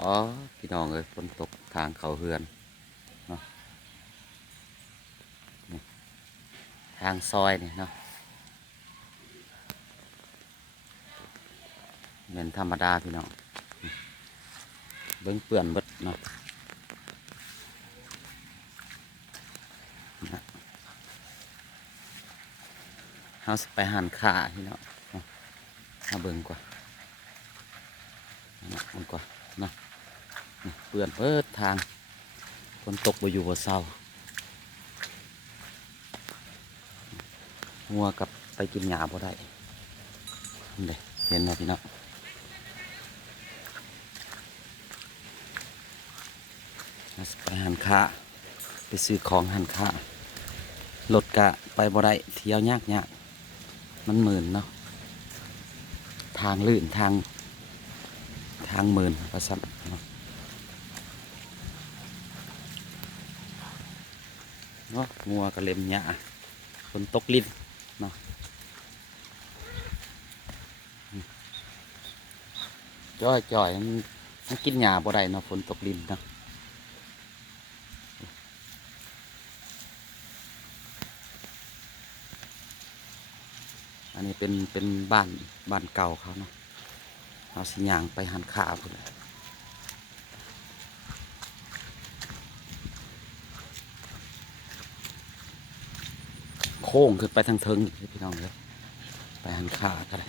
อ๋อพี่น้องเอ้ยฝนตกทางเขาเฮือนเนาะนี่ทางซอยนี่เนาะเป็นธรรมดาพี่น้องเบิ้งเปื่อนเบิดเนาะนะเฮาสิไปหันขาพี่น้องเอาเบิ้งกว่าเนาะมันกว่าเนาะนี่เปื่อนเบิดทางฝนตกบ่อยู่บ่เศร้างัวกับไปกินหญ้าบ่ได้นี่เด้เห็นไหมพี่น้องเฮาสิไปหันขาไปซื้อของหันขารถกะไปบ่ได้เที่ยวยากมันหมื่นเนาะทางลื่นทางหมื่นประสันเนาะงัวกระเล็มหญ้าฝนตกลิ้นเนาะจ่อยมันกินหญ้าบ่ได้เนาะฝนตกลิ้นเนาะอันนี้เป็นบ้านเก่าเขาเนาะเอาสิย่างไปหันขาพุ่นแหละโค้งขึ้นไปทางเทิงนี่พี่น้องเลยไปหันขาก็ได้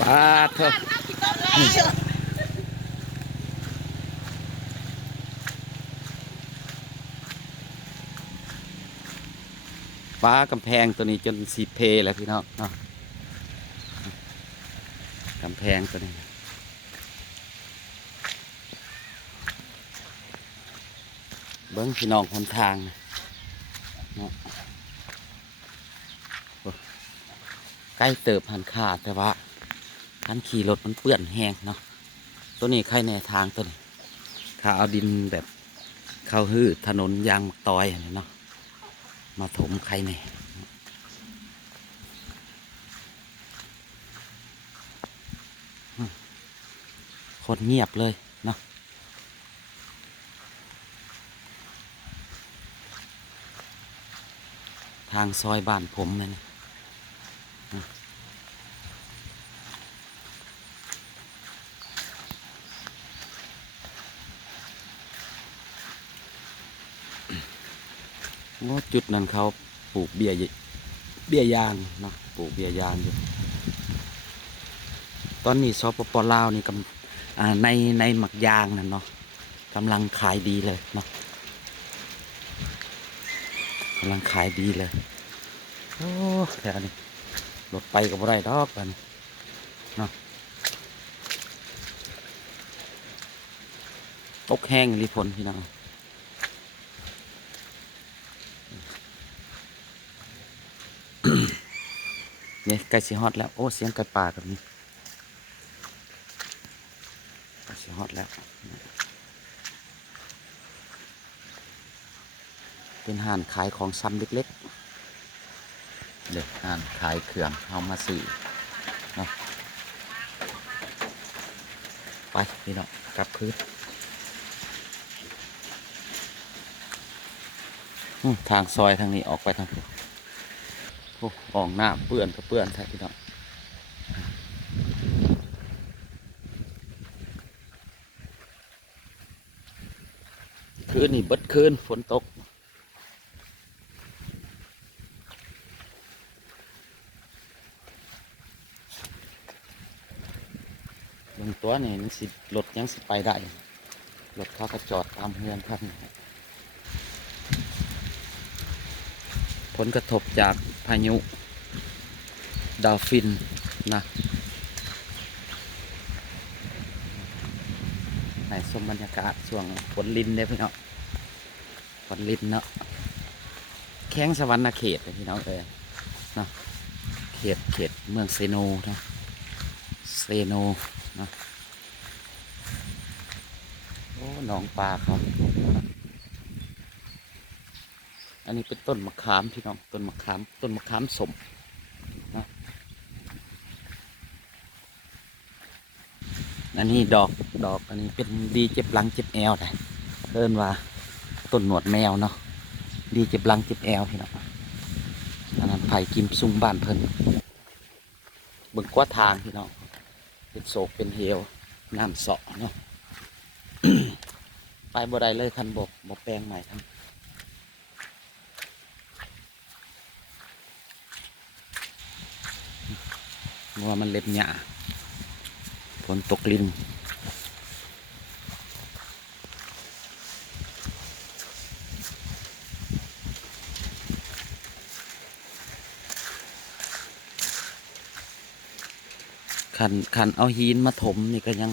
ปาดเถอะฟ้ากำแพงตัวนี้จนสีเพแล้วพี่น้องเนาะกำแพงตัวนี้เบิ้งพี่น้องคนทางเนาะใกล้เติบหันขาแต่ว่าคันขี่รถมันเปื้อนแห้งเนาะตัวนี้ใครในทางตัวนี้ถ้าเอาดินแบบเข้าหื้อถนนยางตอยอะไรเนาะมาถมใครในคนเงียบเลยเนาะทางซอยบ้านผมเลยนะว่าจุดนั้นเขาปลูกเบี้ยยางเนาะปลูกเบี้ยยางอยู่ตอนนี้สปปลาวนี่ในหมักยางนั่นเนาะกำลังขายดีเลยเนาะกำลังขายดีเลยโอ้แต่อันนี้รถไปกับไรดอกกันเนาะตกแห้งรีพลพี่น้องเนี่ยไก่สีฮอตแล้วโอ้เสียงไก่ป่ากับนี้ไก่สีฮอตแล้วเป็นห้านขายของซ้ำเล็กๆเด็กห้านขายเครื่องเอามาสื่อเนาะไปพี่น้องกลับคืนทางซอยทางนี้ออกไปทางนี้โอ้ออกหน้าเปื้อนก็เปื้อนแท้พี่น้องคืนนี่เบิดคืนฝนตกลงตัวนี่มันสิรถยังสิไปได้รถเขาก็จอดตามเฮือนท่านผลกระทบจากพายุดาวฟินนะในสมบรรยากาศช่วงฝนลินเนี่ยพี่น้องฝนลินเนาะแข้งสวรรณเขตพี่น้องเนาะเขตเมืองเซโนเนาะเซโนเนาะโอ้หนองปลาเขา อันนี้เป็นต้นมะขามพี่น้องต้นมะขามสมนะอันนี้ดอกอันนี้เป็นดีเจ็บหลังเจ็บแอวได้เอิ้นว่าต้นหนวดแมวเนาะดีเจ็บหลังเจ็บแอวพี่น้องอันนั้นไผ่กิมซุงบ้านเพิ่นเบิ่งกว่าทางพี่น้องเป็นโศกเป็นเหวน้ำเสาะเนาะ ไปบ่ได้เลยคันบ่แปลงใหม่ทั้งว่ามันเล็บหญ้าฝนตกลินคันเอาหินมาถมนี่ก็ยัง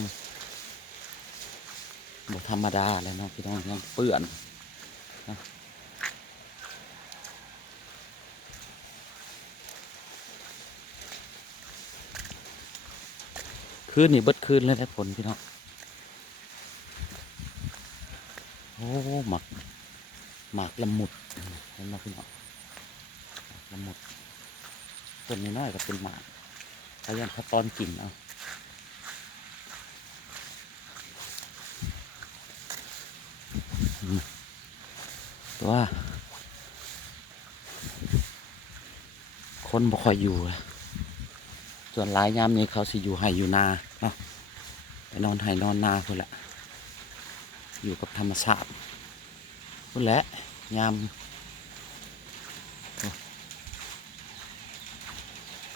บ่ธรรมดาเลยเนาะพี่น้องยังเปื้อนนะคืนนี่เบิดคืนเลยได้ผลพี่น้องโอ้หมักละมุดเห็นไหมพี่น้องละมุดต้นน้อยๆก็เป็นหมากพยายามเขาตอนกินเอาแต่ว่าคนบ่ค่อยอยู่ส่วนหลายยามนี้เขาสิอยู่ไห่อยู่นาเนาะไปนอนไห่นอนนาคนละอยู่กับธรรมชาติคนแหละยาม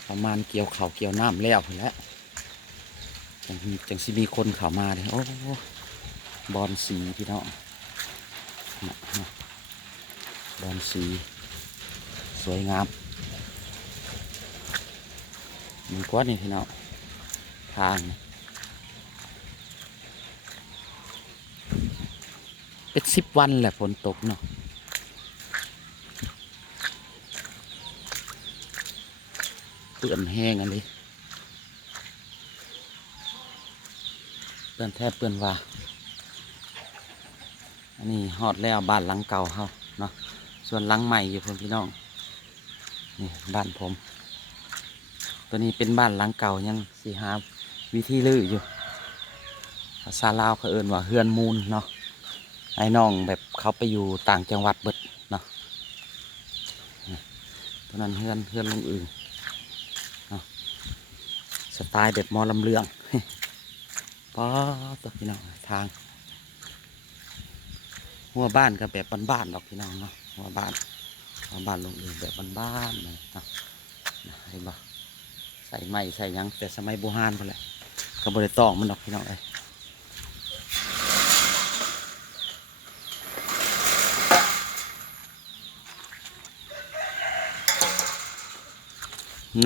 ประมาณเกี่ยวเขาวเกี่ยวน้ำแล้วคนละจังสิมีคนเข้ามาเลยโอ้บอนสีพี่น้องบอนสีสวยงามมีกว่านี่พี่น้องทางเป็น10 วันแหละฝนตกเนาะเปื้อนแห้งอันนี้เปื้อนแทบเปื้อนว่าอันนี้ฮอดแล้วบ้านหลังเก่าเขาเนาะส่วนหลังใหม่อยู่พี่น้องนี่บ้านผมตัวนี้เป็นบ้านหลังเก่ายังสิหาวิธีลื้ออยู่ภาษาลาวเขาเอิ้นว่าเฮือนมูลเนาะไอ้น้องแบบเขาไปอยู่ต่างจังหวัดเบิดเนาะตอนนั้นเฮือนลงอื่นเนาะสไตล์แบบมอลำเลือง ก็ตัวพี่น้องทางหัวบ้านก็แบบบ้านๆหรอกพี่น้องเนาะหัวบ้านลงอื่นแบบบ้านๆเลยเนาะเห็นบ่ใส่ไม้ใส่ยังแต่สมัยโบราณพอแหละก็บริตองมันดอกพี่น้องเลย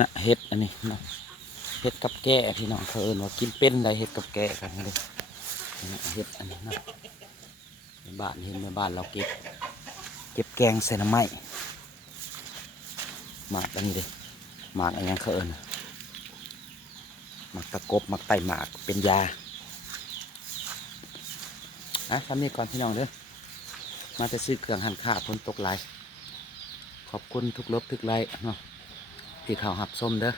นะเห็ดอันนี้เนาะเห็ดกับแก่พี่น้องเขาเอิ้นว่ากินเป็นได้เห็ดกับแก่กันเลยนะเห็ดอันนี้เนาะในบ้านเห็นในบ้านเราเก็บแกงใส่น้ำไม้หมากอันนี้เลยหมากอะไรยังเขาเอิ้นหมากตะกบหมากไตหมากเป็นยาทำนี่ก่อนพี่น้องเด้อมาจะซื้อเครื่องหั่นข้าพ้นตกหลายขอบคุณทุกลบทุกไลค์เนาะที่เขาหับส้มเด้อ